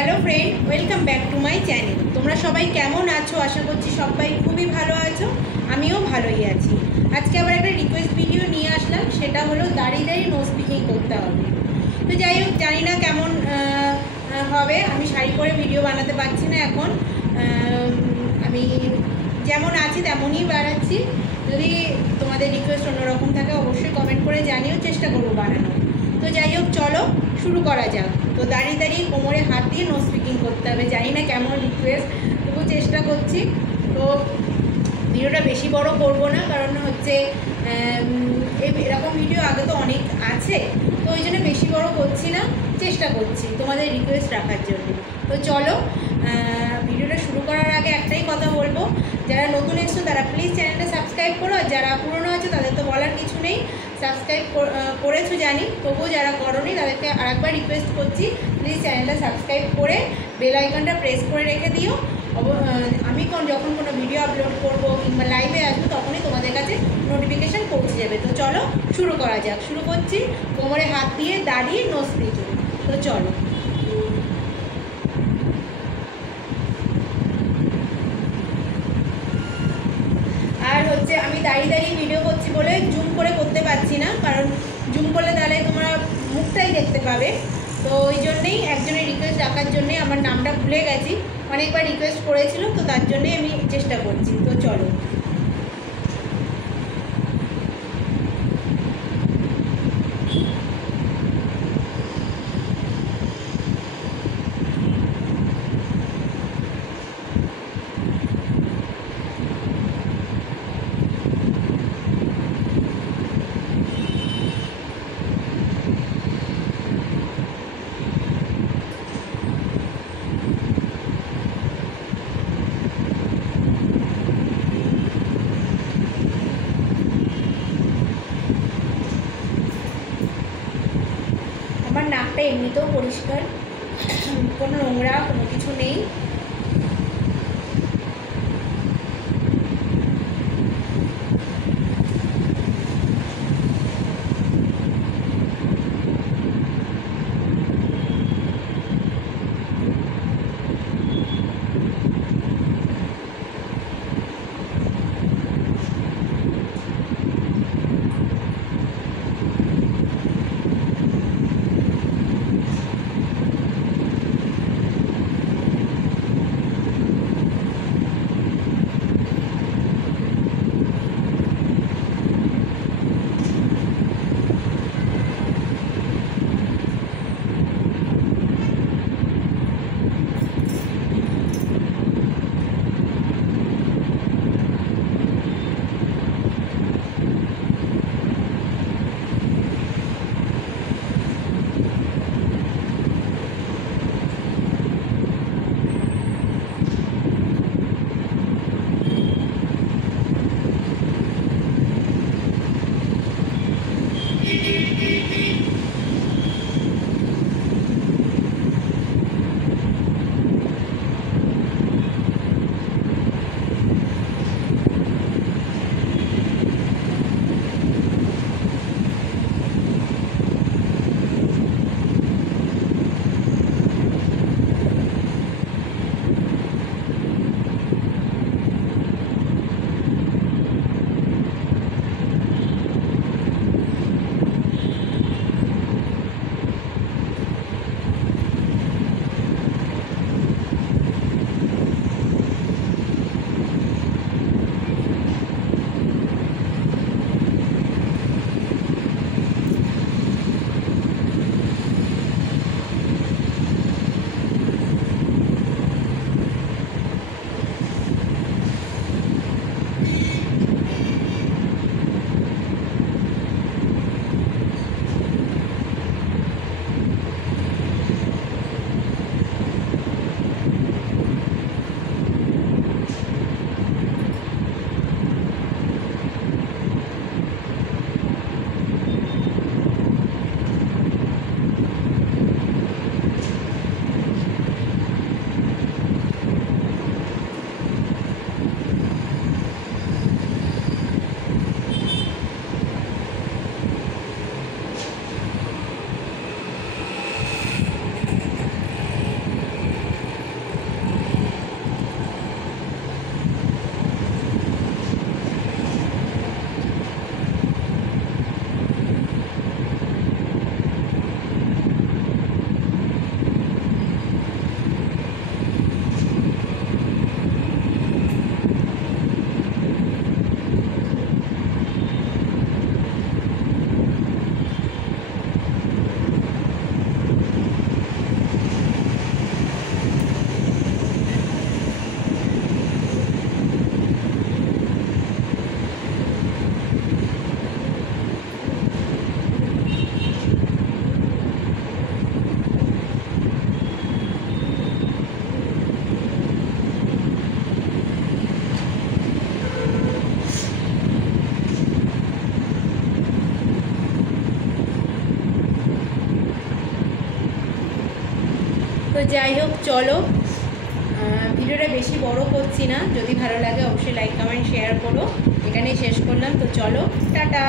Hello friend, welcome back to my channel. তোমরা সবাই কেমন আছো? আশা করছি সবাই খুবই ভালো আছো, আমিও ভালোই আছি। আজকে আবার একটা রিকোয়েস্ট ভিডিও নিয়ে আসলাম, সেটা হলো দাঁড়িয়ে দাঁড়িয়ে নো স্পিকিং করতে হবে। তো যাই হোক, জানি না কেমন হবে। আমি শাড়ি পরে ভিডিও বানাতে পারছি না এখন। আমি যেমন আছি তেমনই বানাচ্ছি। যদি তোমাদের রিকোয়েস্ট অন্যরকম থাকে অবশ্যই কমেন্ট করে জানিও, চেষ্টা করবো বানানো। তো যাই হোক, চলো শুরু করা যাক। তো দাঁড়িয়ে দাঁড়িয়ে কোমরে হাত দিয়ে নো স্পিকিং করতে হবে। জানি না কেমন রিকোয়েস্ট, তবু চেষ্টা করছি। তো ভিডিওটা বেশি বড় করব না, কারণ হচ্ছে এরকম ভিডিও আগে তো অনেক আছে, তো ওই জন্য বেশি বড় করছি না, চেষ্টা করছি তোমাদের রিকোয়েস্ট রাখার জন্য। তো চলো, ভিডিওটা শুরু করার আগে একটাই কথা বলবো, যারা নতুন এসছো তারা প্লিজ চ্যানেলটা সাবস্ক্রাইব করো। আর যারা পুরনো আছে তাদের তো বলার কিছু নেই, সাবস্ক্রাইব করেছো জানি, তবুও যারা করোনি তাদেরকে আরেকবার রিকোয়েস্ট করছি, প্লিজ চ্যানেলটা সাবস্ক্রাইব করে বেল আইকনটা প্রেস করে রেখে দিও। আমি যখন কোনো ভিডিও আপলোড করবো কিংবা লাইভে আসবো তখনই তোমাদের কাছে নোটিফিকেশান পৌঁছে যাবে। তো চলো শুরু করা যাক। শুরু করছি কোমরে হাত দিয়ে দাঁড়িয়ে নো স্পিকিং। তো চলো। আর হচ্ছে আমি দাঁড়িয়ে দাঁড়িয়ে ভিডিও করছি বলে জুম করে করতে পারছি না, কারণ জুম করলে তাহলে তোমরা মুখটাই দেখতে পাবে। তো ওই জন্যেই একজনের রিকোয়েস্ট রাখার জন্যে, আমার নামটা ভুলে গেছি, অনেকবার রিকোয়েস্ট করেছিল, তো তার জন্যেই আমি চেষ্টা করছি। তো চলো। আমার নাকটা এমনিতেও পরিষ্কার, কোনো নোংরা কোনো কিছু নেই। তো যাই হোক, চলো ভিডিওটা বেশি বড় করছি না, যদি ভালো লাগে অবশ্যই লাইক কমেন্ট শেয়ার করো। এখানেই শেষ করলাম, তো চলো টাটা।